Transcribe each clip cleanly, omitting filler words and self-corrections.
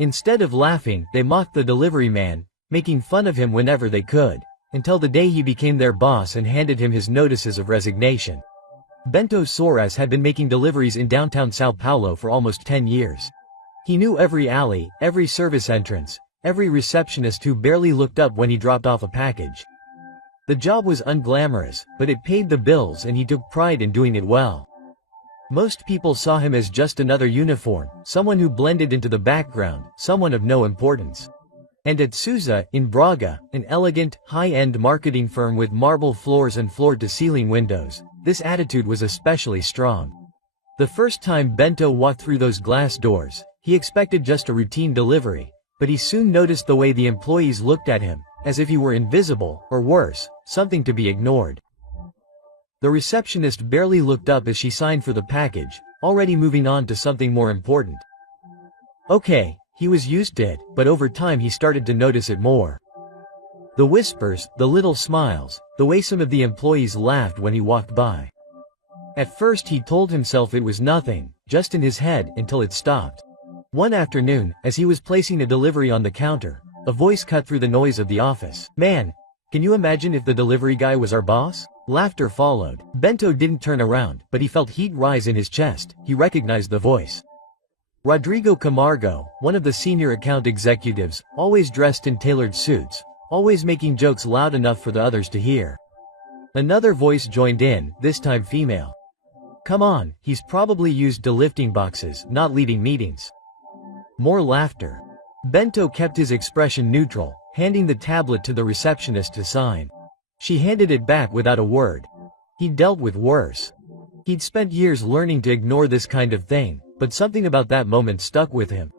Instead of laughing, they mocked the delivery man, making fun of him whenever they could, until the day he became their boss and handed him his notices of resignation. Bento Soares had been making deliveries in downtown Sao Paulo for almost 10 years. He knew every alley, every service entrance, every receptionist who barely looked up when he dropped off a package. The job was unglamorous, but it paid the bills and he took pride in doing it well. Most people saw him as just another uniform, someone who blended into the background, someone of no importance. And at Souza, in Braga, an elegant, high-end marketing firm with marble floors and floor-to-ceiling windows, this attitude was especially strong. The first time Bento walked through those glass doors, he expected just a routine delivery, but he soon noticed the way the employees looked at him, as if he were invisible, or worse, something to be ignored. The receptionist barely looked up as she signed for the package, already moving on to something more important. Okay, he was used to it, but over time he started to notice it more. The whispers, the little smiles, the way some of the employees laughed when he walked by. At first he told himself it was nothing, just in his head, until it stopped. One afternoon, as he was placing a delivery on the counter, a voice cut through the noise of the office. "Man, can you imagine if the delivery guy was our boss?" Laughter followed. Bento didn't turn around, but he felt heat rise in his chest. He recognized the voice. Rodrigo Camargo, one of the senior account executives, always dressed in tailored suits, always making jokes loud enough for the others to hear. Another voice joined in, this time female. "Come on, he's probably used to lifting boxes, not leading meetings." More laughter. Bento kept his expression neutral, handing the tablet to the receptionist to sign. She handed it back without a word. He'd dealt with worse. He'd spent years learning to ignore this kind of thing, but something about that moment stuck with him.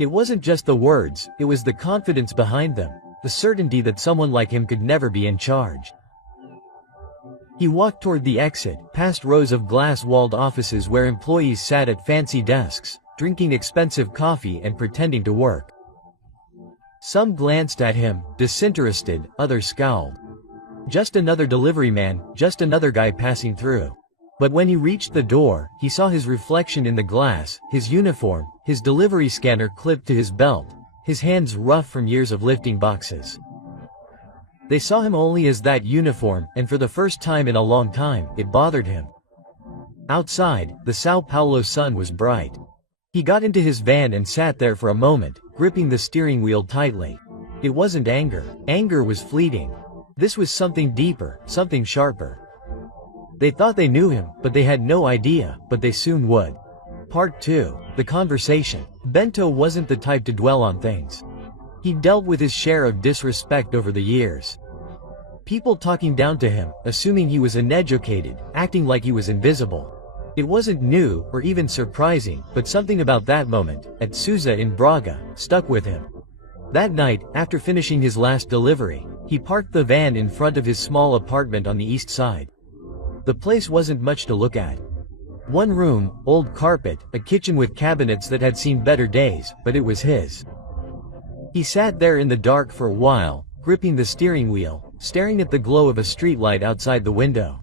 It wasn't just the words, it was the confidence behind them, the certainty that someone like him could never be in charge. He walked toward the exit, past rows of glass-walled offices where employees sat at fancy desks, drinking expensive coffee and pretending to work. Some glanced at him, disinterested, others scowled. Just another delivery man, just another guy passing through. But when he reached the door, he saw his reflection in the glass, his uniform, his delivery scanner clipped to his belt, his hands rough from years of lifting boxes. They saw him only as that uniform, and for the first time in a long time, it bothered him. Outside, the Sao Paulo sun was bright. He got into his van and sat there for a moment, gripping the steering wheel tightly. It wasn't anger. Anger was fleeting. This was something deeper, something sharper. They thought they knew him, but they had no idea, but they soon would. Part 2. The conversation. Bento wasn't the type to dwell on things. He dealt with his share of disrespect over the years. People talking down to him, assuming he was uneducated, acting like he was invisible. It wasn't new, or even surprising, but something about that moment, at Souza in Braga, stuck with him. That night, after finishing his last delivery, he parked the van in front of his small apartment on the east side. The place wasn't much to look at. One room, old carpet, a kitchen with cabinets that had seen better days, but it was his. He sat there in the dark for a while, gripping the steering wheel, staring at the glow of a streetlight outside the window.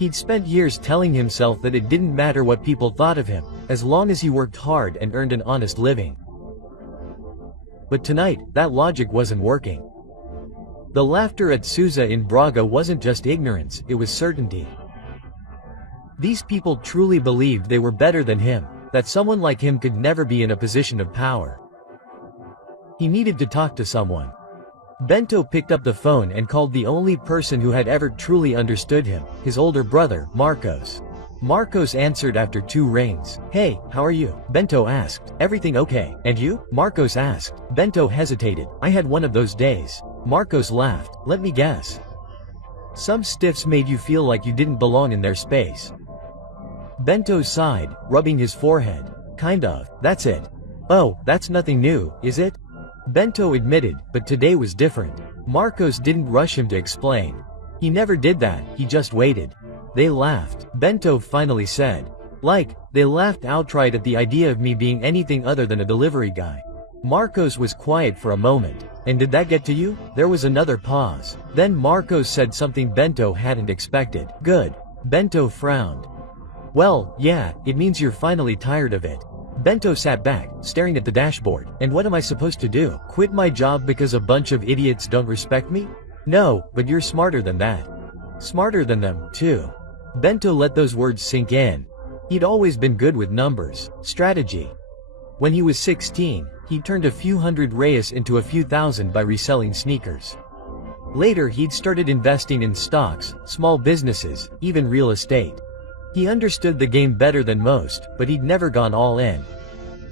He'd spent years telling himself that it didn't matter what people thought of him, as long as he worked hard and earned an honest living. But tonight, that logic wasn't working. The laughter at Souza in Braga wasn't just ignorance, it was certainty. These people truly believed they were better than him, that someone like him could never be in a position of power. He needed to talk to someone. Bento picked up the phone and called the only person who had ever truly understood him, his older brother, Marcos. Marcos answered after 2 rings. "Hey, how are you?" Bento asked. "Everything okay, and you?" Marcos asked. Bento hesitated. "I had one of those days." Marcos laughed. "Let me guess. Some stiffs made you feel like you didn't belong in their space." Bento sighed, rubbing his forehead. "Kind of, that's it." "Oh, that's nothing new, is it?" Bento admitted, but today was different. Marcos didn't rush him to explain. He never did that, he just waited. They laughed. Bento finally said. They laughed outright at the idea of me being anything other than a delivery guy." Marcos was quiet for a moment. "And did that get to you?" There was another pause. Then Marcos said something Bento hadn't expected. "Good." Bento frowned. "Well, yeah, it means you're finally tired of it." Bento sat back, staring at the dashboard. And what am I supposed to do? Quit my job because a bunch of idiots don't respect me? No, but you're smarter than that. Smarter than them, too. Bento let those words sink in. He'd always been good with numbers, strategy. When he was 16, he turned a few hundred reais into a few thousand by reselling sneakers. Later he'd started investing in stocks, small businesses, even real estate. He understood the game better than most, but he'd never gone all in.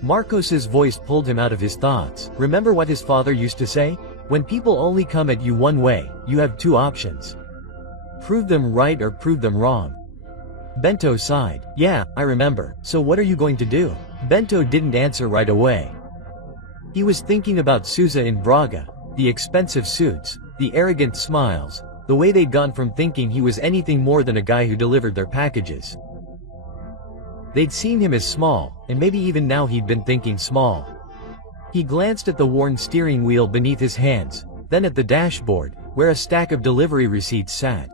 Marcos's voice pulled him out of his thoughts. Remember what his father used to say? When people only come at you one way, you have two options. Prove them right or prove them wrong. Bento sighed. Yeah, I remember. So what are you going to do? Bento didn't answer right away. He was thinking about Souza in Braga, the expensive suits, the arrogant smiles, the way they'd gone from thinking he was anything more than a guy who delivered their packages. They'd seen him as small, and maybe even now he'd been thinking small. He glanced at the worn steering wheel beneath his hands, then at the dashboard, where a stack of delivery receipts sat.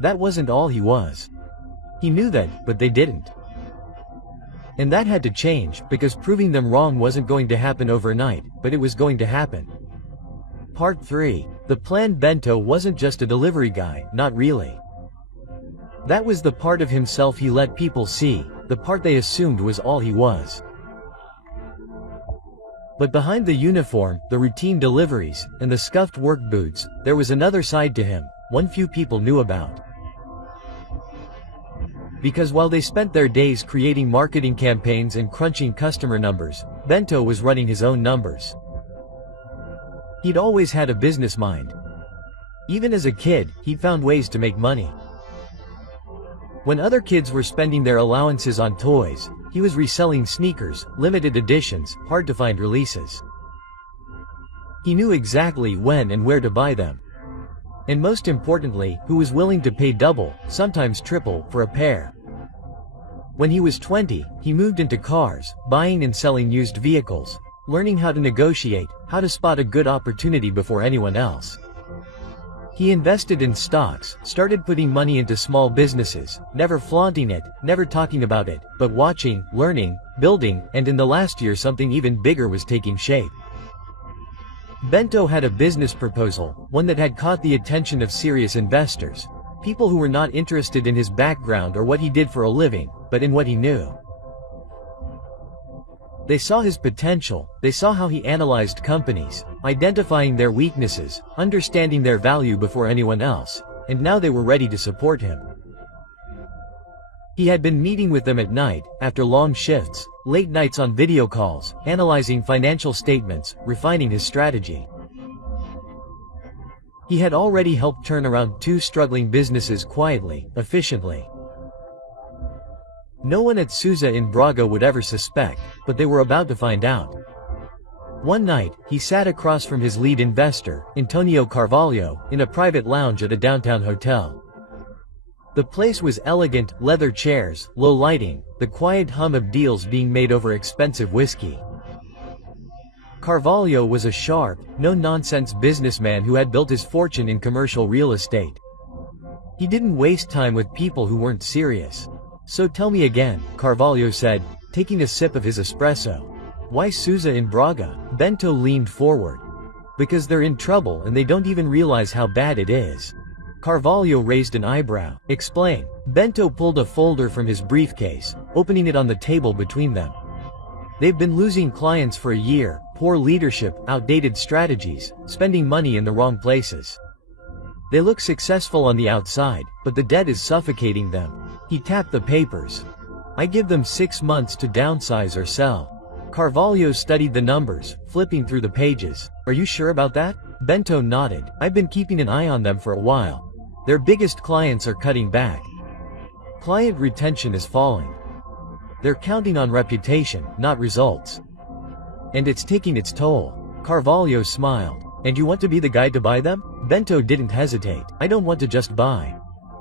That wasn't all he was. He knew that, but they didn't. And that had to change, because proving them wrong wasn't going to happen overnight, but it was going to happen. Part 3. The planned Bento wasn't just a delivery guy, not really. That was the part of himself he let people see, the part they assumed was all he was. But behind the uniform, the routine deliveries, and the scuffed work boots, there was another side to him, one few people knew about. Because while they spent their days creating marketing campaigns and crunching customer numbers, Bento was running his own numbers. He'd always had a business mind. Even as a kid, he'd found ways to make money. When other kids were spending their allowances on toys, he was reselling sneakers, limited editions, hard-to-find releases. He knew exactly when and where to buy them. And most importantly, who was willing to pay double, sometimes triple, for a pair. When he was 20, he moved into cars, buying and selling used vehicles, learning how to negotiate, how to spot a good opportunity before anyone else. He invested in stocks, started putting money into small businesses, never flaunting it, never talking about it, but watching, learning, building, and in the last year something even bigger was taking shape. Bento had a business proposal, one that had caught the attention of serious investors, people who were not interested in his background or what he did for a living, but in what he knew. They saw his potential, they saw how he analyzed companies, identifying their weaknesses, understanding their value before anyone else, and now they were ready to support him. He had been meeting with them at night, after long shifts, late nights on video calls, analyzing financial statements, refining his strategy. He had already helped turn around 2 struggling businesses quietly, efficiently. No one at Souza in Braga would ever suspect, but they were about to find out. One night, he sat across from his lead investor, Antonio Carvalho, in a private lounge at a downtown hotel. The place was elegant, leather chairs, low lighting, the quiet hum of deals being made over expensive whiskey. Carvalho was a sharp, no-nonsense businessman who had built his fortune in commercial real estate. He didn't waste time with people who weren't serious. So tell me again, Carvalho said, taking a sip of his espresso. Why Souza in Braga? Bento leaned forward. Because they're in trouble and they don't even realize how bad it is. Carvalho raised an eyebrow. Explain. Bento pulled a folder from his briefcase, opening it on the table between them. They've been losing clients for a year, poor leadership, outdated strategies, spending money in the wrong places. They look successful on the outside, but the debt is suffocating them. He tapped the papers. I give them 6 months to downsize or sell. Carvalho studied the numbers, flipping through the pages. Are you sure about that? Bento nodded. I've been keeping an eye on them for a while. Their biggest clients are cutting back. Client retention is falling. They're counting on reputation, not results. And it's taking its toll. Carvalho smiled. And you want to be the guy to buy them? Bento didn't hesitate. I don't want to just buy.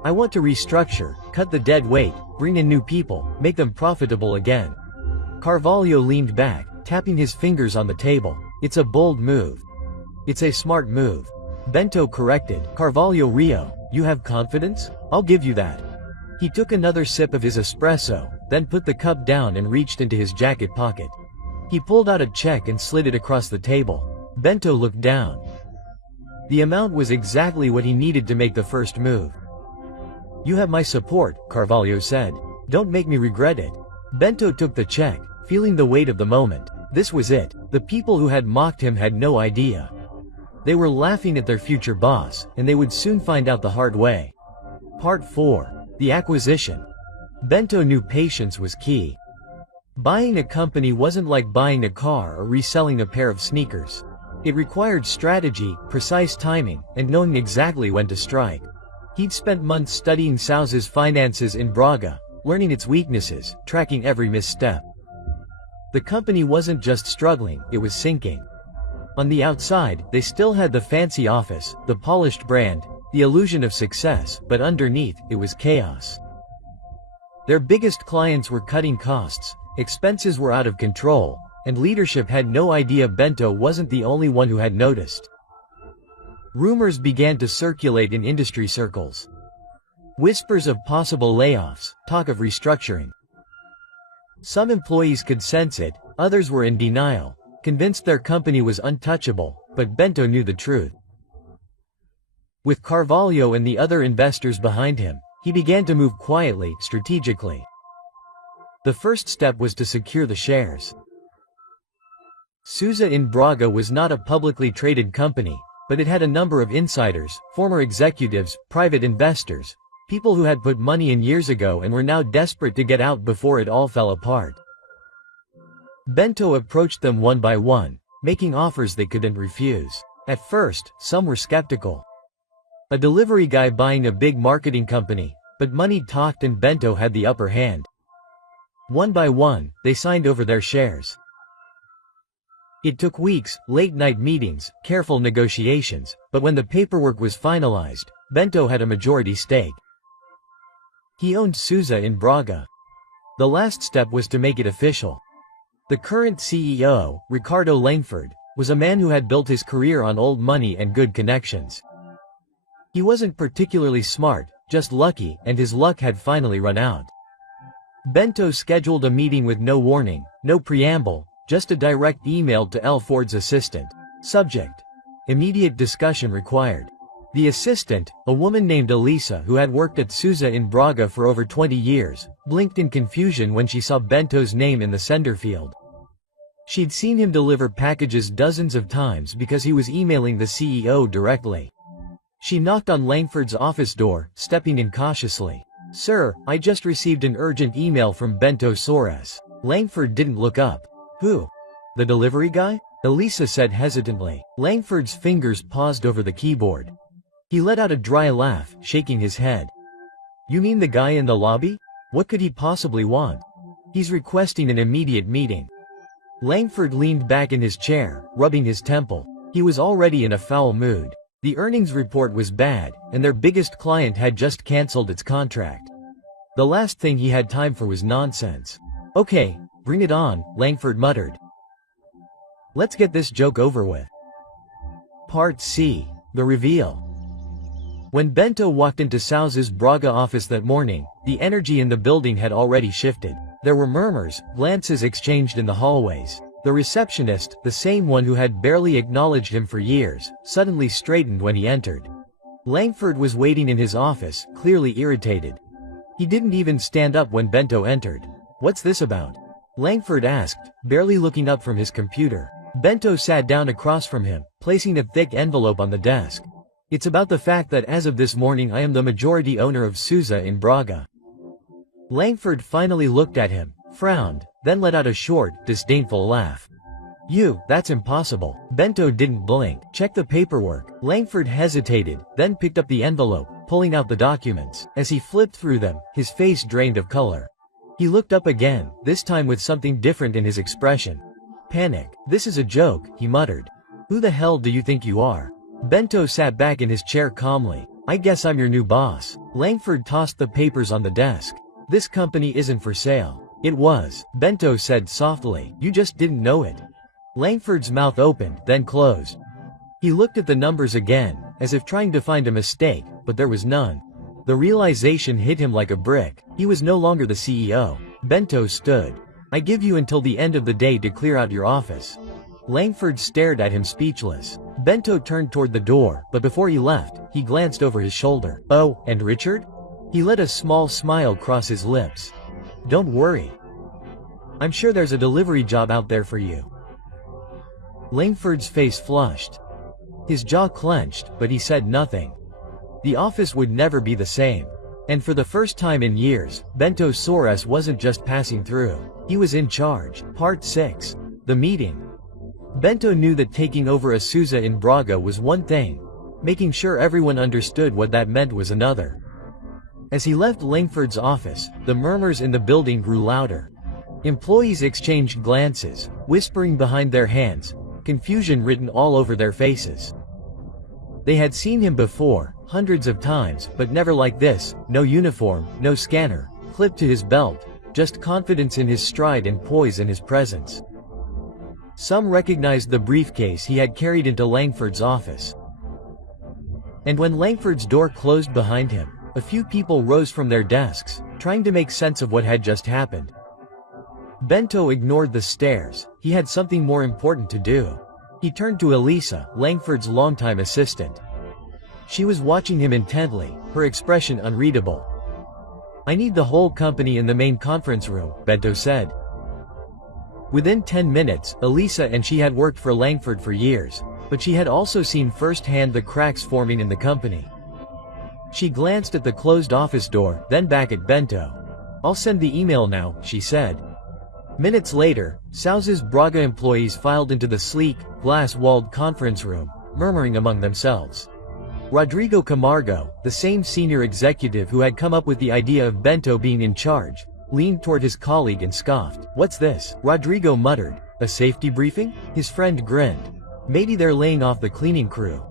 I want to restructure, cut the dead weight, bring in new people, make them profitable again. Carvalho leaned back, tapping his fingers on the table. It's a bold move. It's a smart move. Bento corrected. Carvalho Rio, you have confidence? I'll give you that. He took another sip of his espresso, then put the cup down and reached into his jacket pocket. He pulled out a check and slid it across the table. Bento looked down. The amount was exactly what he needed to make the first move. "You have my support," Carvalho said. "Don't make me regret it." Bento took the check, feeling the weight of the moment. This was it. The people who had mocked him had no idea. They were laughing at their future boss, and they would soon find out the hard way. Part 4. The acquisition. Bento knew patience was key. Buying a company wasn't like buying a car or reselling a pair of sneakers. It required strategy, precise timing, and knowing exactly when to strike. He'd spent months studying Sousa's finances in Braga, learning its weaknesses, tracking every misstep. The company wasn't just struggling, it was sinking. On the outside, they still had the fancy office, the polished brand, the illusion of success, but underneath, it was chaos. Their biggest clients were cutting costs, expenses were out of control, and leadership had no idea Bento wasn't the only one who had noticed. Rumors began to circulate in industry circles. Whispers of possible layoffs, talk of restructuring. Some employees could sense it, others were in denial, convinced their company was untouchable, but Bento knew the truth. With Carvalho and the other investors behind him, he began to move quietly, strategically. The first step was to secure the shares. Sousa in Braga was not a publicly traded company, but it had a number of insiders, former executives, private investors, people who had put money in years ago and were now desperate to get out before it all fell apart. Bento approached them one by one, making offers they couldn't refuse. At first, some were skeptical. A delivery guy buying a big marketing company, but money talked and Bento had the upper hand. One by one, they signed over their shares. It took weeks, late-night meetings, careful negotiations, but when the paperwork was finalized, Bento had a majority stake. He owned Sousa in Braga. The last step was to make it official. The current CEO, Ricardo Langford, was a man who had built his career on old money and good connections. He wasn't particularly smart, just lucky, and his luck had finally run out. Bento scheduled a meeting with no warning, no preamble, just a direct email to L. Ford's assistant. Subject: immediate discussion required. The assistant, a woman named Elisa who had worked at Sousa in Braga for over 20 years, blinked in confusion when she saw Bento's name in the sender field. She'd seen him deliver packages dozens of times because he was emailing the CEO directly. She knocked on Langford's office door, stepping in cautiously. "Sir, I just received an urgent email from Bento Soares." Langford didn't look up. "Who? The delivery guy?" Elisa said hesitantly. Langford's fingers paused over the keyboard. He let out a dry laugh, shaking his head. "You mean the guy in the lobby? What could he possibly want? He's requesting an immediate meeting." Langford leaned back in his chair, rubbing his temple. He was already in a foul mood. The earnings report was bad, and their biggest client had just cancelled its contract. The last thing he had time for was nonsense. "Okay, bring it on," Langford muttered. "Let's get this joke over with." Part C. The reveal. When Bento walked into Sousa's Braga office that morning, the energy in the building had already shifted. There were murmurs, glances exchanged in the hallways. The receptionist, the same one who had barely acknowledged him for years, suddenly straightened when he entered. Langford was waiting in his office, clearly irritated. He didn't even stand up when Bento entered. "What's this about?" Langford asked, barely looking up from his computer. Bento sat down across from him, placing a thick envelope on the desk. "It's about the fact that as of this morning I am the majority owner of Sousa in Braga." Langford finally looked at him, frowned, then let out a short, disdainful laugh. That's impossible." Bento didn't blink. "Check the paperwork." Langford hesitated, then picked up the envelope, pulling out the documents. As he flipped through them, his face drained of color. He looked up again, this time with something different in his expression. Panic. "This is a joke," he muttered. "Who the hell do you think you are?" Bento sat back in his chair calmly. "I guess I'm your new boss." Langford tossed the papers on the desk. "This company isn't for sale." "It was," Bento said softly. "You just didn't know it." Langford's mouth opened, then closed. He looked at the numbers again, as if trying to find a mistake, but there was none. The realization hit him like a brick. He was no longer the CEO. Bento stood. "I give you until the end of the day to clear out your office." Langford stared at him speechless. Bento turned toward the door, but before he left, he glanced over his shoulder. "Oh, and Richard?" He let a small smile cross his lips. "Don't worry. I'm sure there's a delivery job out there for you." Langford's face flushed. His jaw clenched, but he said nothing. The office would never be the same. And for the first time in years, Bento Soares wasn't just passing through. He was in charge. Part 6. The meeting. Bento knew that taking over a Sousa in Braga was one thing. Making sure everyone understood what that meant was another. As he left Langford's office, the murmurs in the building grew louder. Employees exchanged glances, whispering behind their hands, confusion written all over their faces. They had seen him before, hundreds of times, but never like this. No uniform, no scanner, clipped to his belt, just confidence in his stride and poise in his presence. Some recognized the briefcase he had carried into Langford's office. And when Langford's door closed behind him, a few people rose from their desks, trying to make sense of what had just happened. Bento ignored the stares. He had something more important to do. He turned to Elisa, Langford's longtime assistant. She was watching him intently, her expression unreadable. "I need the whole company in the main conference room," Bento said. Within 10 minutes, Elisa and she had worked for Langford for years, but she had also seen firsthand the cracks forming in the company. She glanced at the closed office door, then back at Bento. "I'll send the email now," she said. Minutes later, Sousa's Braga employees filed into the sleek, glass-walled conference room, murmuring among themselves. Rodrigo Camargo, the same senior executive who had come up with the idea of Bento being in charge, leaned toward his colleague and scoffed. "What's this?" Rodrigo muttered. "A safety briefing?" His friend grinned. "Maybe they're laying off the cleaning crew."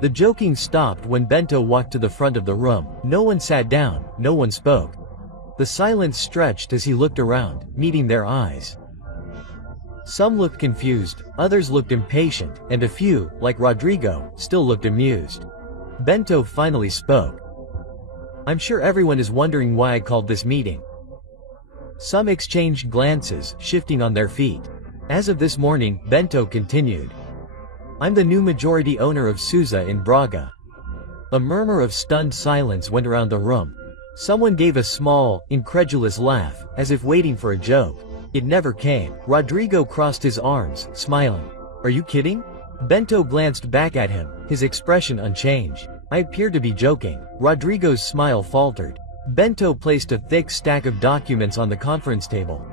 The joking stopped when Bento walked to the front of the room. No one sat down, no one spoke. The silence stretched as he looked around, meeting their eyes. Some looked confused, others looked impatient, and a few, like Rodrigo, still looked amused. Bento finally spoke. "I'm sure everyone is wondering why I called this meeting." Some exchanged glances, shifting on their feet. "As of this morning," Bento continued, "I'm the new majority owner of Sousa in Braga." A murmur of stunned silence went around the room. Someone gave a small, incredulous laugh, as if waiting for a joke. It never came. Rodrigo crossed his arms, smiling. "Are you kidding?" Bento glanced back at him, his expression unchanged. "I appear to be joking." Rodrigo's smile faltered. Bento placed a thick stack of documents on the conference table.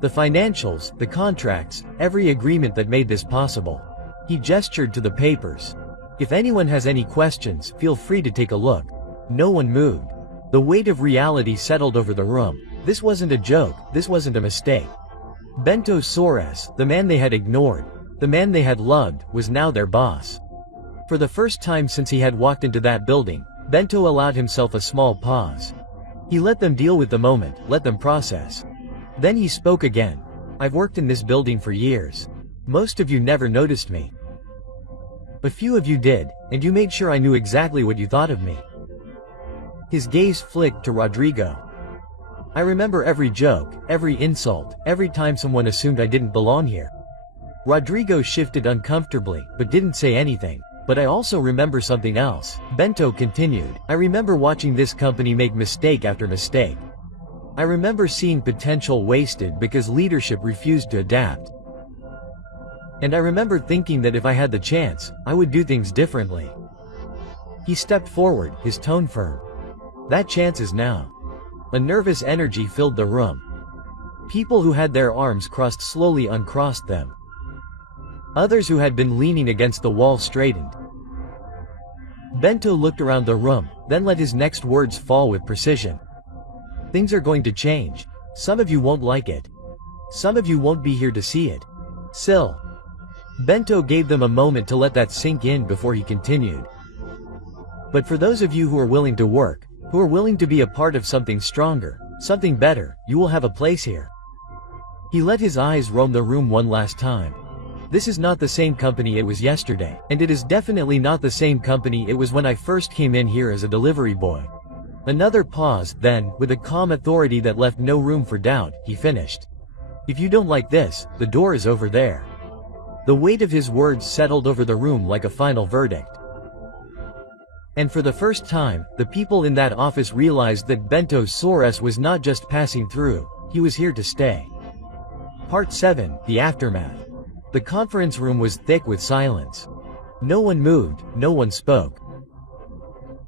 The financials, the contracts, every agreement that made this possible. He gestured to the papers. "If anyone has any questions, feel free to take a look." No one moved. The weight of reality settled over the room. This wasn't a joke, this wasn't a mistake. Bento Soares, the man they had ignored, the man they had loved, was now their boss. For the first time since he had walked into that building, Bento allowed himself a small pause. He let them deal with the moment, let them process. Then he spoke again. "I've worked in this building for years. Most of you never noticed me. A few of you did, and you made sure I knew exactly what you thought of me." His gaze flicked to Rodrigo. "I remember every joke, every insult, every time someone assumed I didn't belong here." Rodrigo shifted uncomfortably, but didn't say anything. "But I also remember something else," Bento continued. "I remember watching this company make mistake after mistake. I remember seeing potential wasted because leadership refused to adapt. And I remember thinking that if I had the chance, I would do things differently." He stepped forward, his tone firm. "That chance is now." A nervous energy filled the room. People who had their arms crossed slowly uncrossed them. Others who had been leaning against the wall straightened. Bento looked around the room, then let his next words fall with precision. "Things are going to change. Some of you won't like it. Some of you won't be here to see it. Still." Bento gave them a moment to let that sink in before he continued. "But for those of you who are willing to work, who are willing to be a part of something stronger, something better, you will have a place here." He let his eyes roam the room one last time. "This is not the same company it was yesterday, and it is definitely not the same company it was when I first came in here as a delivery boy. Another pause, then, with a calm authority that left no room for doubt, he finished. "If you don't like this, the door is over there." The weight of his words settled over the room like a final verdict. And for the first time, the people in that office realized that Bento Sores was not just passing through, he was here to stay. Part 7, The Aftermath. The conference room was thick with silence. No one moved, no one spoke.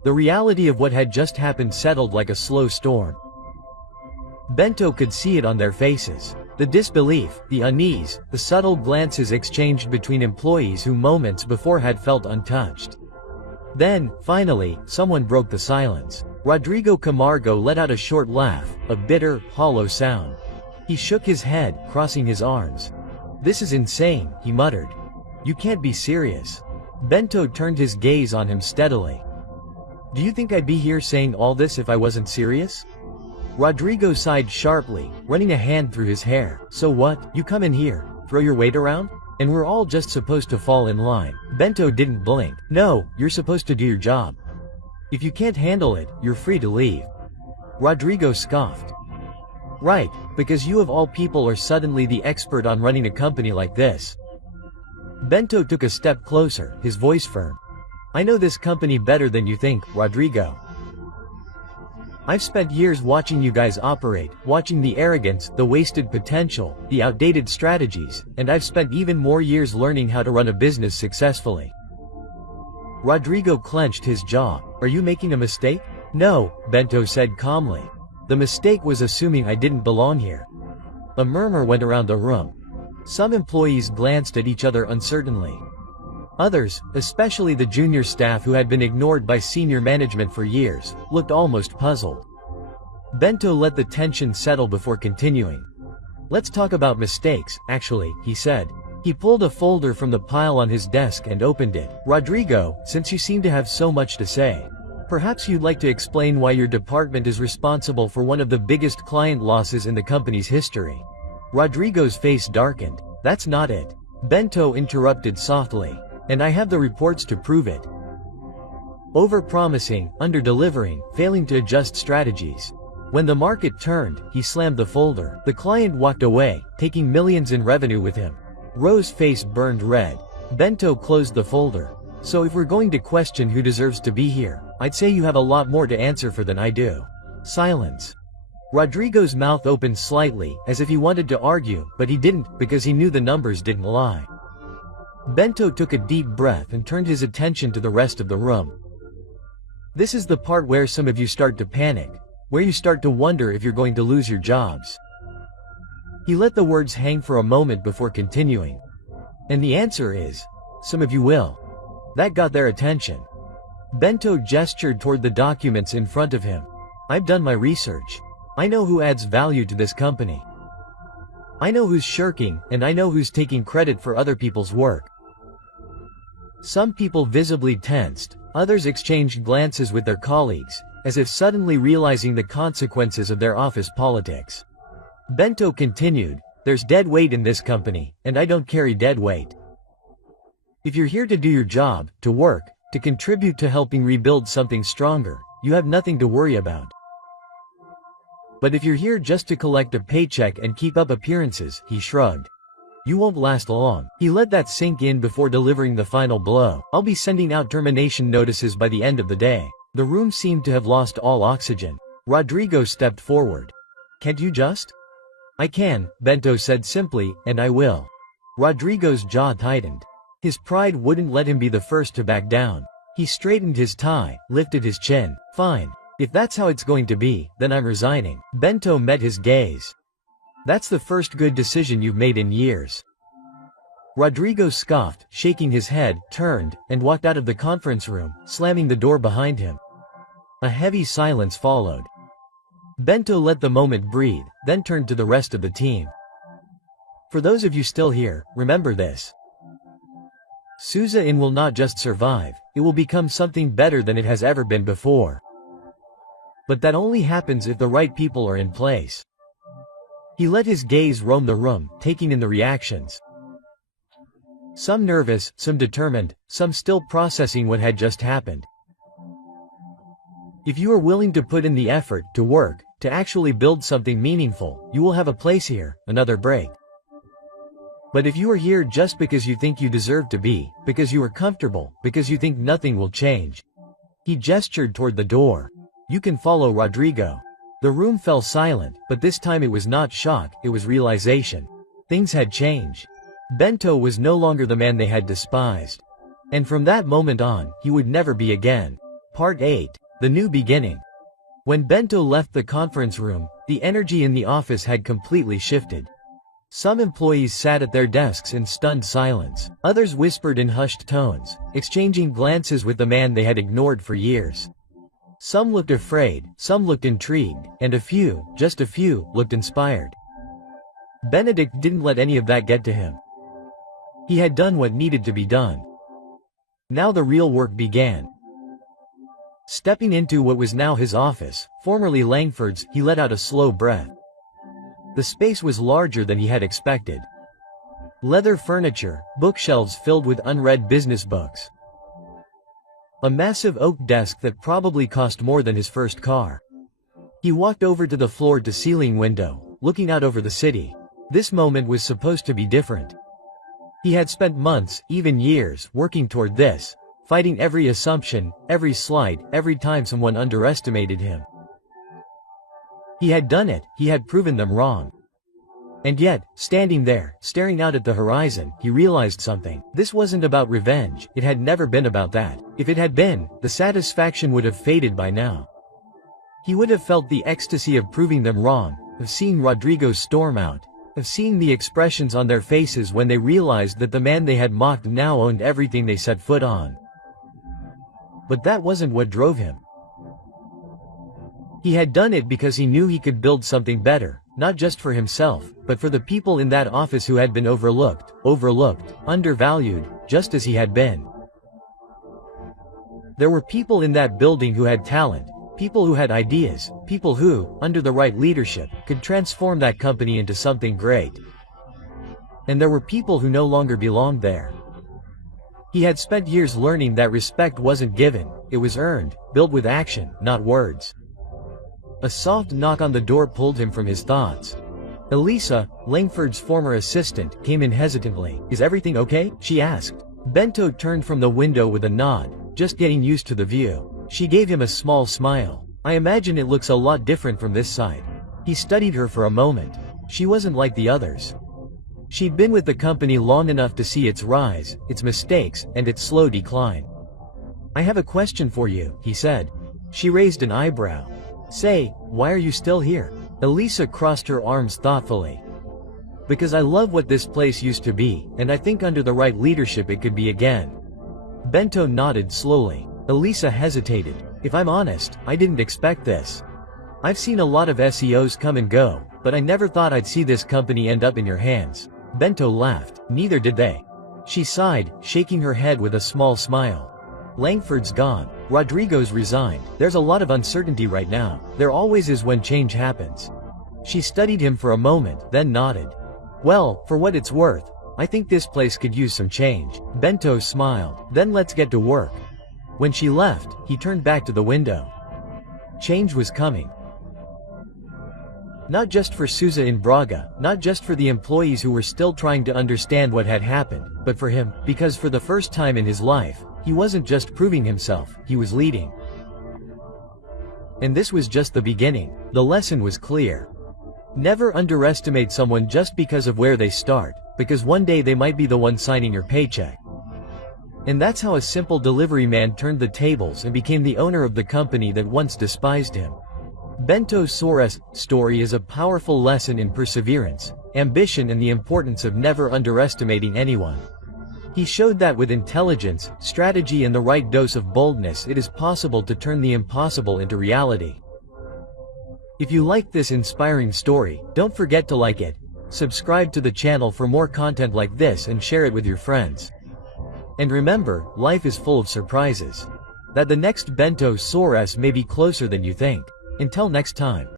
The reality of what had just happened settled like a slow storm. Bento could see it on their faces. The disbelief, the unease, the subtle glances exchanged between employees who moments before had felt untouched. Then, finally, someone broke the silence. Rodrigo Camargo let out a short laugh, a bitter, hollow sound. He shook his head, crossing his arms. "This is insane," he muttered. "You can't be serious." Bento turned his gaze on him steadily. "Do you think I'd be here saying all this if I wasn't serious?" Rodrigo sighed sharply, running a hand through his hair. "So what, you come in here, throw your weight around? And we're all just supposed to fall in line?" Bento didn't blink. "No, you're supposed to do your job. If you can't handle it, you're free to leave." Rodrigo scoffed. "Right, because you of all people are suddenly the expert on running a company like this." Bento took a step closer, his voice firm. "I know this company better than you think, Rodrigo. I've spent years watching you guys operate, watching the arrogance, the wasted potential, the outdated strategies, and I've spent even more years learning how to run a business successfully." Rodrigo clenched his jaw. "Are you making a mistake?" "No," Bento said calmly. "The mistake was assuming I didn't belong here." A murmur went around the room. Some employees glanced at each other uncertainly. Others, especially the junior staff who had been ignored by senior management for years, looked almost puzzled. Bento let the tension settle before continuing. "Let's talk about mistakes, actually," he said. He pulled a folder from the pile on his desk and opened it. "Rodrigo, since you seem to have so much to say, perhaps you'd like to explain why your department is responsible for one of the biggest client losses in the company's history." Rodrigo's face darkened. "That's not it," Bento interrupted softly. "And I have the reports to prove it. Over-promising, under-delivering, failing to adjust strategies." When the market turned, he slammed the folder. The client walked away, taking millions in revenue with him. Rose's face burned red. Bento closed the folder. "So if we're going to question who deserves to be here, I'd say you have a lot more to answer for than I do." Silence. Rodrigo's mouth opened slightly, as if he wanted to argue, but he didn't, because he knew the numbers didn't lie. Bento took a deep breath and turned his attention to the rest of the room. "This is the part where some of you start to panic, where you start to wonder if you're going to lose your jobs." He let the words hang for a moment before continuing. "And the answer is, some of you will." That got their attention. Bento gestured toward the documents in front of him. "I've done my research. I know who adds value to this company. I know who's shirking, and I know who's taking credit for other people's work." Some people visibly tensed, others exchanged glances with their colleagues, as if suddenly realizing the consequences of their office politics. Bento continued, "There's dead weight in this company, and I don't carry dead weight. If you're here to do your job, to work, to contribute to helping rebuild something stronger, you have nothing to worry about. But if you're here just to collect a paycheck and keep up appearances," he shrugged, "you won't last long." He let that sink in before delivering the final blow. "I'll be sending out termination notices by the end of the day." The room seemed to have lost all oxygen. Rodrigo stepped forward. "Can't you just?" "I can," Bento said simply, "and I will." Rodrigo's jaw tightened. His pride wouldn't let him be the first to back down. He straightened his tie, lifted his chin. "Fine. If that's how it's going to be, then I'm resigning." Bento met his gaze. "That's the first good decision you've made in years." Rodrigo scoffed, shaking his head, turned, and walked out of the conference room, slamming the door behind him. A heavy silence followed. Bento let the moment breathe, then turned to the rest of the team. "For those of you still here, remember this. Sousa Inn will not just survive, it will become something better than it has ever been before. But that only happens if the right people are in place." He let his gaze roam the room, taking in the reactions. Some nervous, some determined, some still processing what had just happened. If you are willing to put in the effort, to work, to actually build something meaningful, you will have a place here, another break. But if you are here just because you think you deserve to be, because you are comfortable, because you think nothing will change. He gestured toward the door. You can follow Rodrigo. The room fell silent, but this time it was not shock, it was realization. Things had changed. Bento was no longer the man they had despised. And from that moment on, he would never be again. Part 8. The New Beginning. When Bento left the conference room, the energy in the office had completely shifted. Some employees sat at their desks in stunned silence. Others whispered in hushed tones, exchanging glances with the man they had ignored for years. Some looked afraid, some looked intrigued, and a few, just a few, looked inspired. Benedict didn't let any of that get to him. He had done what needed to be done. Now the real work began. Stepping into what was now his office, formerly Langford's, he let out a slow breath. The space was larger than he had expected. Leather furniture, bookshelves filled with unread business books. A massive oak desk that probably cost more than his first car. He walked over to the floor-to-ceiling window, looking out over the city. This moment was supposed to be different. He had spent months, even years, working toward this, fighting every assumption, every slight, every time someone underestimated him. He had done it, he had proven them wrong. And yet, standing there, staring out at the horizon, he realized something. This wasn't about revenge, it had never been about that. If it had been, the satisfaction would have faded by now. He would have felt the ecstasy of proving them wrong, of seeing Rodrigo storm out, of seeing the expressions on their faces when they realized that the man they had mocked now owned everything they set foot on. But that wasn't what drove him. He had done it because he knew he could build something better, not just for himself, but for the people in that office who had been overlooked, undervalued, just as he had been. There were people in that building who had talent, people who had ideas, people who, under the right leadership, could transform that company into something great. And there were people who no longer belonged there. He had spent years learning that respect wasn't given, it was earned, built with action, not words. A soft knock on the door pulled him from his thoughts. Elisa, Langford's former assistant, came in hesitantly. "Is everything okay?" she asked. Bento turned from the window with a nod, just getting used to the view. She gave him a small smile. "I imagine it looks a lot different from this side." He studied her for a moment. She wasn't like the others. She'd been with the company long enough to see its rise, its mistakes, and its slow decline. "I have a question for you," he said. She raised an eyebrow. "Say, why are you still here?" Elisa crossed her arms thoughtfully. "Because I love what this place used to be, and I think under the right leadership it could be again." Bento nodded slowly. Elisa hesitated. "If I'm honest, I didn't expect this. I've seen a lot of SEOs come and go, but I never thought I'd see this company end up in your hands." Bento laughed. "Neither did they." She sighed, shaking her head with a small smile. "Langford's gone. Rodrigo's resigned. There's a lot of uncertainty right now. There always is when change happens." She studied him for a moment, then nodded. "Well, for what it's worth, I think this place could use some change." Bento smiled. "Then let's get to work." When she left, he turned back to the window. Change was coming. Not just for Sousa in Braga, not just for the employees who were still trying to understand what had happened, but for him, because for the first time in his life, he wasn't just proving himself, he was leading. And this was just the beginning. The lesson was clear. Never underestimate someone just because of where they start, because one day they might be the one signing your paycheck. And that's how a simple delivery man turned the tables and became the owner of the company that once despised him. Bento Soares' story is a powerful lesson in perseverance, ambition, and the importance of never underestimating anyone. He showed that with intelligence, strategy, and the right dose of boldness, it is possible to turn the impossible into reality. If you liked this inspiring story, don't forget to like it, subscribe to the channel for more content like this, and share it with your friends. And remember, life is full of surprises. That the next Bento Soares may be closer than you think. Until next time.